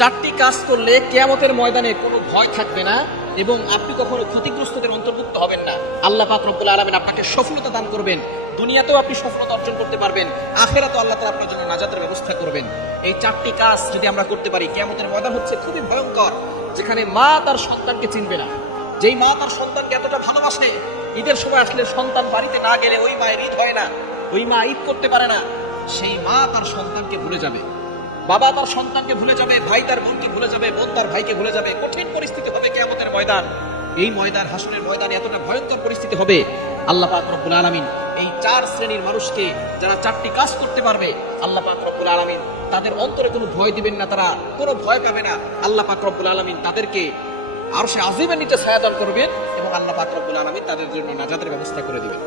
চারটি কাজ করলে কেয়ামতের ময়দানে কোনো ভয় থাকবে না এবং আপনি কখনো ক্ষতিগ্রস্তদের অন্তর্ভুক্ত হবেন না। আল্লাহ পাক রব্বুল আলমিন আপনাকে সফলতা দান করবেন। দুনিয়াতেও আপনি সফলতা অর্জন করতে পারবেন। আখেরাতেও আল্লাহ তালা আপনার জন্য নাজাতের ব্যবস্থা করবেন। এই চারটি কাজ যদি আমরা করতে পারি, কেয়ামতের ময়দান হচ্ছে খুবই ভয়ঙ্কর, যেখানে মা তার সন্তানকে চিনবে না। যেই মা তার সন্তানকে এতটা ভালোবাসে, ঈদের সময় আসলে সন্তান বাড়িতে না গেলে ওই মায়ের ঈদ হয় না, ওই মা ঈদ করতে পারে না, সেই মা তার সন্তানকে ভুলে যাবে। বাবা তার সন্তানকে ভুলে যাবে, ভাই তার বোনকে ভুলে যাবে, বোন তার ভাইকে ভুলে যাবে। কঠিন পরিস্থিতি হবে কেয়ামতের ময়দান। এই ময়দান হাসনের ময়দানে এতটা ভয়ঙ্কর পরিস্থিতি হবে। আল্লাহ পাক রব্বুল আলামিন এই চার শ্রেণির মানুষকে যারা চারটি কাজ করতে পারবে, আল্লাহ পাক রব্বুল আলামিন তাদের অন্তরে কোনো ভয় দিবেন না তারা, কোনো ভয় পাবে না। আল্লাহ পাক রব্বুল আলামিন তাদেরকে আর সে আজিমের নিচে ছায়াদান করবেন এবং আল্লাহ পাক রব্বুল আলামিন তাদের জন্য নাজাতের ব্যবস্থা করে দিবেন।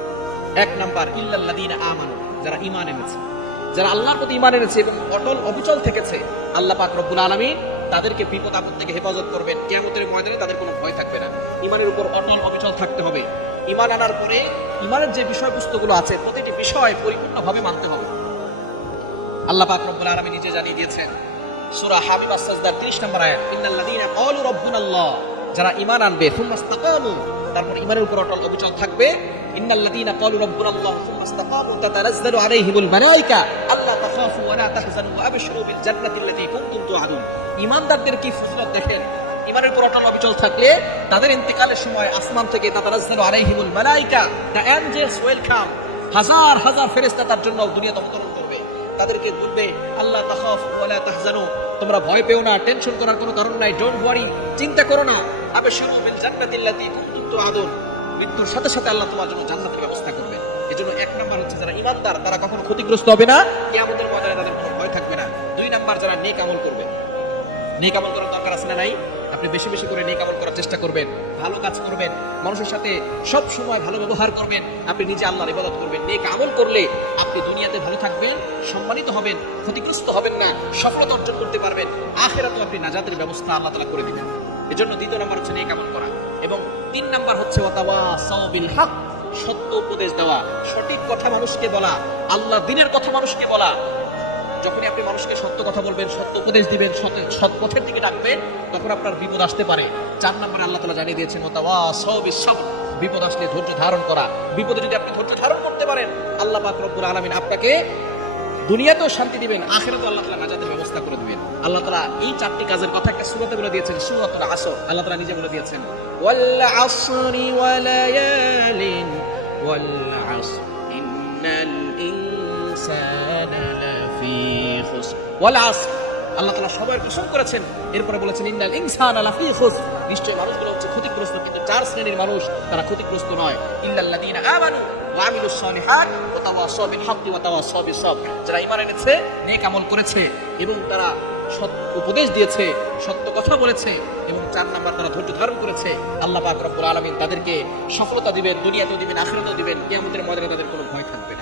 এক নাম্বার, ইল্লাল্লাযীনা আমানু, যারা ঈমান এনেছে। যারা আল্লাহর প্রতি ঈমান এনেছে এবং অটল অবিচল থেকেছে, আল্লাহ পাক রব্বুল আলামিন তাদেরকে বিপদ আপদ থেকে হেফাজত করবেন। কিয়ামতের ময়দানে তাদের কোনো ভয় থাকবে না। ঈমানের উপর অটল অবিচল থাকতে হবে। ঈমান আনার পরে ঈমানের যে বিষয়বস্তুগুলো আছে, প্রতিটি বিষয় পরিপূর্ণভাবে মানতে হবে। আল্লাহ পাক রব্বুল আলামিন নিজে জানিয়ে দিয়েছেন, সূরা হাবিব আস-সাজদার 30 নম্বর আয়াত, ইন্নাল্লাযীনা ক্বালু রাব্বুনাল্লাহ, যারা ঈমান আনবে, সুম্মা ইসতাকামু, তারপর ঈমানের উপর অটল অবিচল থাকবে। ইন্নাল্লাযীনা ক্বালু রাব্বুনাল্লাহ, সুম্মা তাতানাজ্জালু আলাইহিমুল কি দেখেন? ঈমানের উপর অটল অবিচল থাকলে তাদের ইন্তেকালের সময় আসমান থেকে হাজার হাজার তার জন্য দুনিয়াতে অবতরণ করবে। তাদেরকে বলবে, আল্লাহ ওয়ালা তাহজানু। তোমরা ভয় পেও না, টেনশন করার কোনো কারণ নাই ডোন্ট ওয়ারি চিন্তা করো না। বিল মৃত্যুর সাথে সাথে আল্লাহ তোমার জন্য জান্নাতের ব্যবস্থা এজন্য এক নাম্বার হচ্ছে যারা ইমানদার তারা কখনো ক্ষতিগ্রস্ত হবে না। কিয়ামতের নেক আমল করবে নেক আমল করার দরকার আছে না নাই? আপনি বেশি বেশি করে নেক আমল করার চেষ্টা করবেন, ভালো কাজ করবেন, মানুষের সাথে সব সময় ভালো ব্যবহার করবেন, আপনি নিজে আল্লাহর ইবাদত করবেন। নেক আমল করলে আপনি দুনিয়াতে ভালো থাকবেন, সম্মানিত হবেন, ক্ষতিগ্রস্ত হবেন না, সফলতা অর্জন করতে পারবেন। আখেরাতে আপনি নাজাতের ব্যবস্থা আল্লাহ তাআলা করে দিবেন। এজন্য দ্বিতীয় নাম্বার হচ্ছে নেক আমল করা। এবং তিন নাম্বার হচ্ছে হক, সত্য উপদেশ দেওয়া। সঠিক কথা মানুষকে বলা আল্লাহ দিনের কথা মানুষকে বলা। যখনই আপনি মানুষকে সত্য কথা বলবেন, সত্য উপদেশ দিবেন সৎ পথের দিকে ডাকবেন, তখন আপনার বিপদ আসতে পারে। চার নম্বরে আল্লাহ তালা জানিয়ে দিয়েছেন, ওয়াতাওয়াসাউ বিস বিপদ আসলে ধৈর্য ধারণ করা। বিপদে যদি আপনি ধৈর্য ধারণ করতে পারেন, আল্লাহ পাক রব্বুল আলামিন আপনাকে দুনিয়াতেও শান্তি দিবেন, আখেরাতেও আল্লাহ তাআলা নাজাতের ব্যবস্থা করে দিবেন। আল্লাহ তাআলা এই চারটি কাজের কথা একটা সূরাতে বলে দিয়েছেন, সূরাতুল আসর। আল্লাহ তাআলা নিজে বলে দিয়েছেন ইন্নাল ইনসানা আল্লাহ কসম করেছেন। এরপরে বলেছেন, ইন্নাল ইনসানা মানুষগুলো হচ্ছে ক্ষতিগ্রস্ত, কিন্তু চার শ্রেণির মানুষ তারা ক্ষতিগ্রস্ত নয়। আমানু হাক্কি ওয়া যারা ঈমান এনেছে, নেক আমল করেছে এবং তারা সৎ উপদেশ দিয়েছে, সত্য কথা বলেছে এবং চার নাম্বার তারা ধৈর্য ধারণ করেছে, আল্লাহ পাক রব্বুল আলামিন তাদেরকে সফলতা দিবেন, দুনিয়াতেও দিবেন, আখিরাতেও দিবেন, কিয়ামতের ময়দানে তাদের কোনো ভয় থাকবে না।